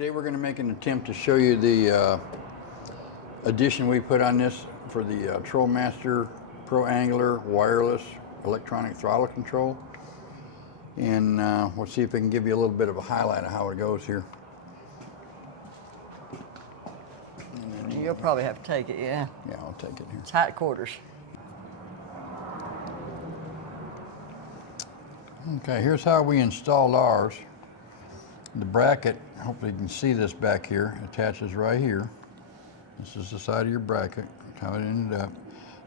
Today we're going to make an attempt to show you the addition we put on this for the Trollmaster Pro Angular wireless electronic throttle control. And we'll see if we can give you a little bit of a highlight of how it goes here. You'll probably have to take it, yeah. Yeah, I'll take it here. Tight quarters. Okay, here's how we installed ours. The bracket, hopefully you can see this back here, attaches right here. This is the side of your bracket. That's how it ended up.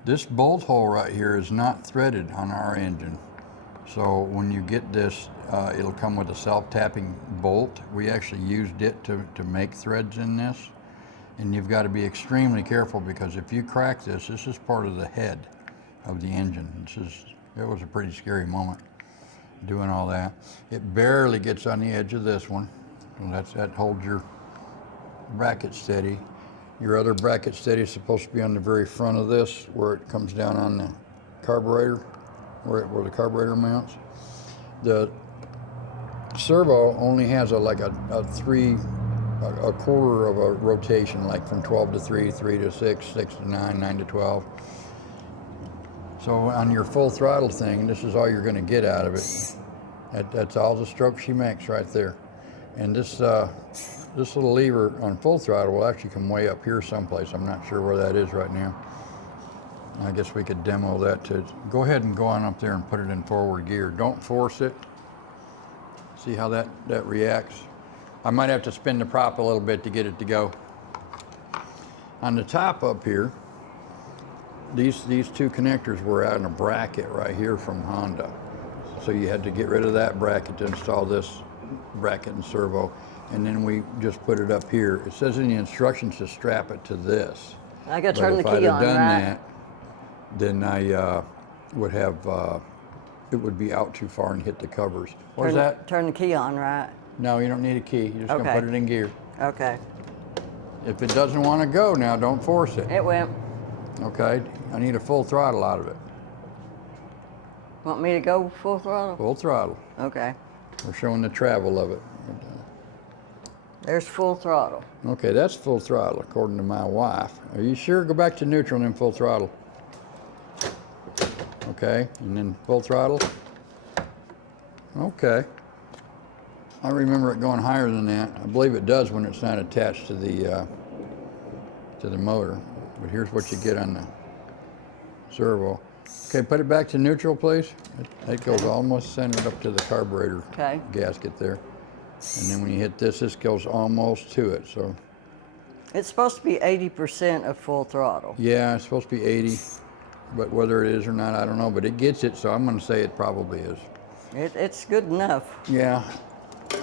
This bolt hole right here is not threaded on our engine. So when you get this, it'll come with a self-tapping bolt. We actually used it to make threads in this. And you've got to be extremely careful because if you crack this, this is part of the head of the engine. It was a pretty scary moment doing all that. It barely gets on the edge of this one. And that holds your bracket steady. Your other bracket steady is supposed to be on the very front of this where it comes down on the carburetor, where the carburetor mounts. The servo only has a quarter of a rotation, like from 12 to 3, 3 to 6, 6 to 9, 9 to 12. So on your full throttle thing, this is all you're going to get out of it. That's all the stroke she makes right there. And this little lever on full throttle will actually come way up here someplace. I'm not sure where that is right now. I guess we could demo that too. Go ahead and go on up there and put it in forward gear. Don't force it. See how that reacts. I might have to spin the prop a little bit to get it to go. On the top up here, these two connectors were out in a bracket right here from Honda. So you had to get rid of that bracket to install this bracket and servo. And then we just put it up here. It says in the instructions to strap it to this. I got to turn the key on, if I'd have done right? that, then I would have, it would be out too far and hit the covers. What is that? Turn the key on, right? No, you don't need a key. You're just going to put it in gear. Okay. If it doesn't want to go now, don't force it. It went. Okay, I need a full throttle out of it. Want me to go full throttle? Full throttle. Okay. We're showing the travel of it. There's full throttle. Okay, that's full throttle according to my wife. Are you sure? Go back to neutral and then full throttle. Okay, and then full throttle. Okay. I remember it going higher than that. I believe it does when it's not attached to the motor. But here's what you get on the servo. Okay, put it back to neutral, please. It goes almost centered up to the carburetor gasket there. And then when you hit this goes almost to it. So it's supposed to be 80% of full throttle. Yeah, it's supposed to be 80, but whether it is or not, I don't know. But it gets it, so I'm going to say it probably is. It's good enough. Yeah,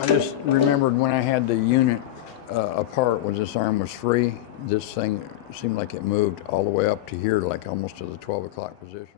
I just remembered when I had the unit apart, when this arm was free, this thing seemed like it moved all the way up to here, like almost to the 12 o'clock position.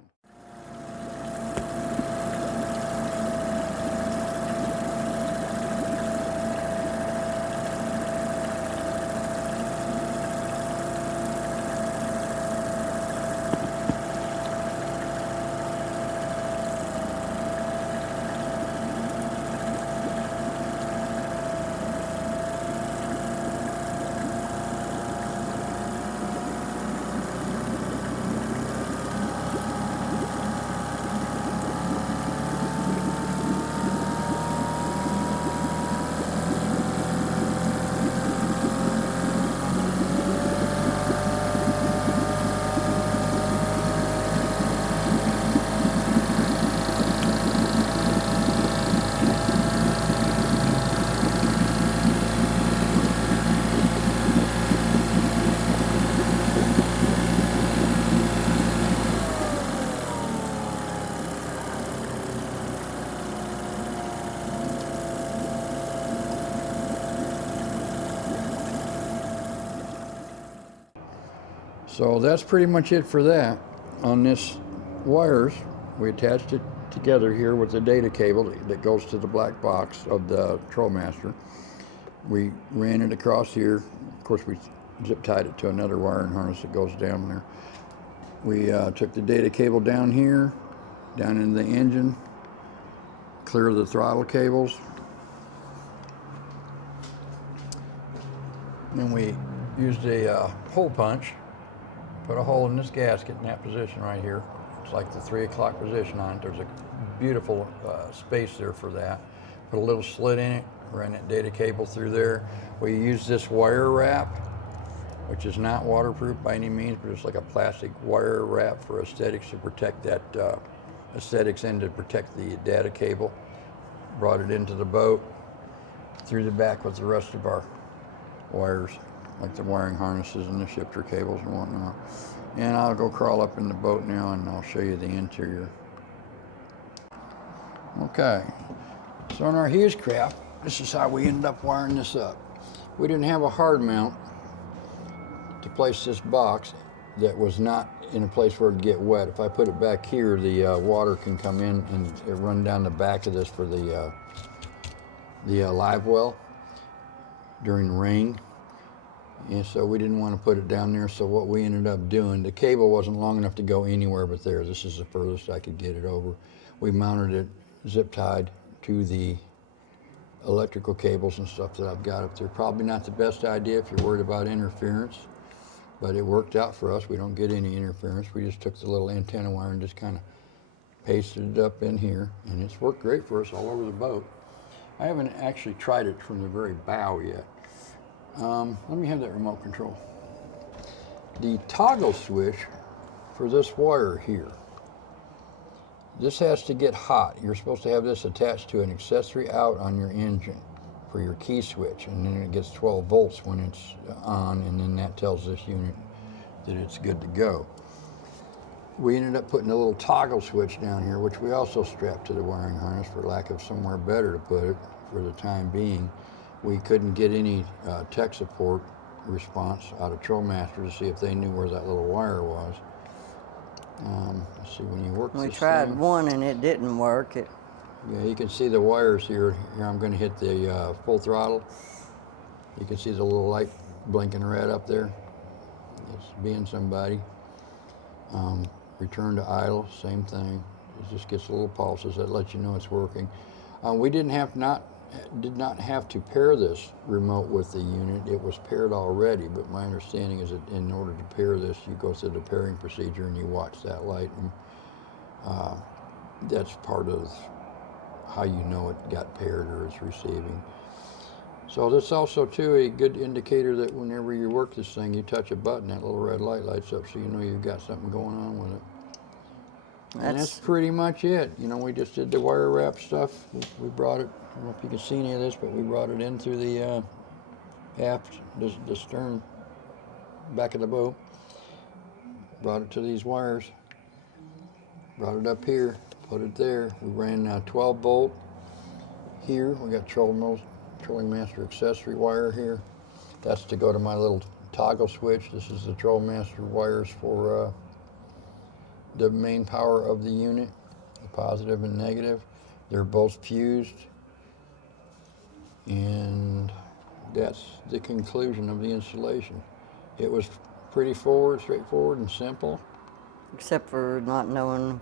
So that's pretty much it for that. On this wires, we attached it together here with the data cable that goes to the black box of the Trollmaster. We ran it across here. Of course, we zip tied it to another wiring harness that goes down there. We took the data cable down here, down into the engine, clear the throttle cables, Then we used a hole punch, put a hole in this gasket in that position right here. It's like the 3 o'clock position on it. There's a beautiful space there for that. Put a little slit in it, ran that data cable through there. We used this wire wrap, which is not waterproof by any means, but it's like a plastic wire wrap for aesthetics to protect that aesthetics and to protect the data cable. Brought it into the boat, through the back with the rest of our wires, like the wiring harnesses and the shifter cables and whatnot. And I'll go crawl up in the boat now and I'll show you the interior. Okay, so in our Hughes craft, this is how we ended up wiring this up. We didn't have a hard mount to place this box that was not in a place where it'd get wet. If I put it back here, the water can come in and it run down the back of this for the live well during the rain. And so we didn't want to put it down there, so what we ended up doing, the cable wasn't long enough to go anywhere but there. This is the furthest I could get it over. We mounted it zip tied to the electrical cables and stuff that I've got up there. Probably not the best idea if you're worried about interference, but it worked out for us. We don't get any interference. We just took the little antenna wire and just kind of pasted it up in here, and it's worked great for us all over the boat. I haven't actually tried it from the very bow yet. Let me have that remote control. The toggle switch for this wire here, this has to get hot. You're supposed to have this attached to an accessory out on your engine for your key switch, and then it gets 12 volts when it's on, and then that tells this unit that it's good to go. We ended up putting a little toggle switch down here, which we also strapped to the wiring harness for lack of somewhere better to put it for the time being. We couldn't get any tech support response out of Trollmaster to see if they knew where that little wire was. Let's see, when you work this We tried thing, one and it didn't work. yeah, you can see the wires here. Here I'm going to hit the full throttle. You can see the little light blinking red up there. It's being somebody. Return to idle, same thing. It just gets a little pulses that let you know it's working. We did not have to pair this remote with the unit. It was paired already, but my understanding is that in order to pair this, you go through the pairing procedure and you watch that light, and that's part of how you know it got paired or it's receiving. So that's also too a good indicator that whenever you work this thing, you touch a button, that little red light lights up, so you know you've got something going on with it. And that's pretty much it. You know, we just did the wire wrap stuff. We brought it, I don't know if you can see any of this, but we brought it in through the aft, the stern back of the boat. Brought it to these wires. Brought it up here, put it there. We ran 12 volt here. We got Trolling Master accessory wire here. That's to go to my little toggle switch. This is the Trolling Master wires for the main power of the unit, the positive and negative. They're both fused, and that's the conclusion of the installation. It was pretty straightforward and simple. Except for not knowing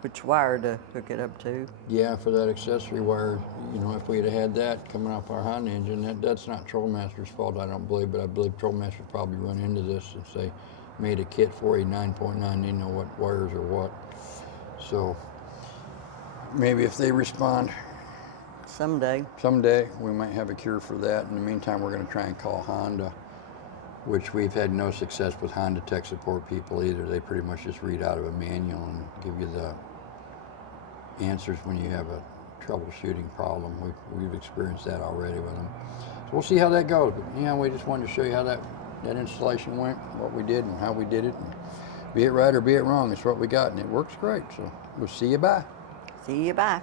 which wire to hook it up to. Yeah, for that accessory wire, you know, if we'd have had that coming off our Honda engine, that's not Trollmaster's fault, I don't believe, but I believe Trollmaster probably run into this since they made a kit for a 9.9, they know what wires are what. So maybe if they respond Someday. we might have a cure for that. In the meantime, we're going to try and call Honda, which we've had no success with Honda tech support people either. They pretty much just read out of a manual and give you the answers when you have a troubleshooting problem. We've experienced that already with them. So we'll see how that goes. But yeah, we just wanted to show you how that installation went, what we did and how we did it. And be it right or be it wrong, it's what we got, and it works great. So we'll see you, bye. See you, bye.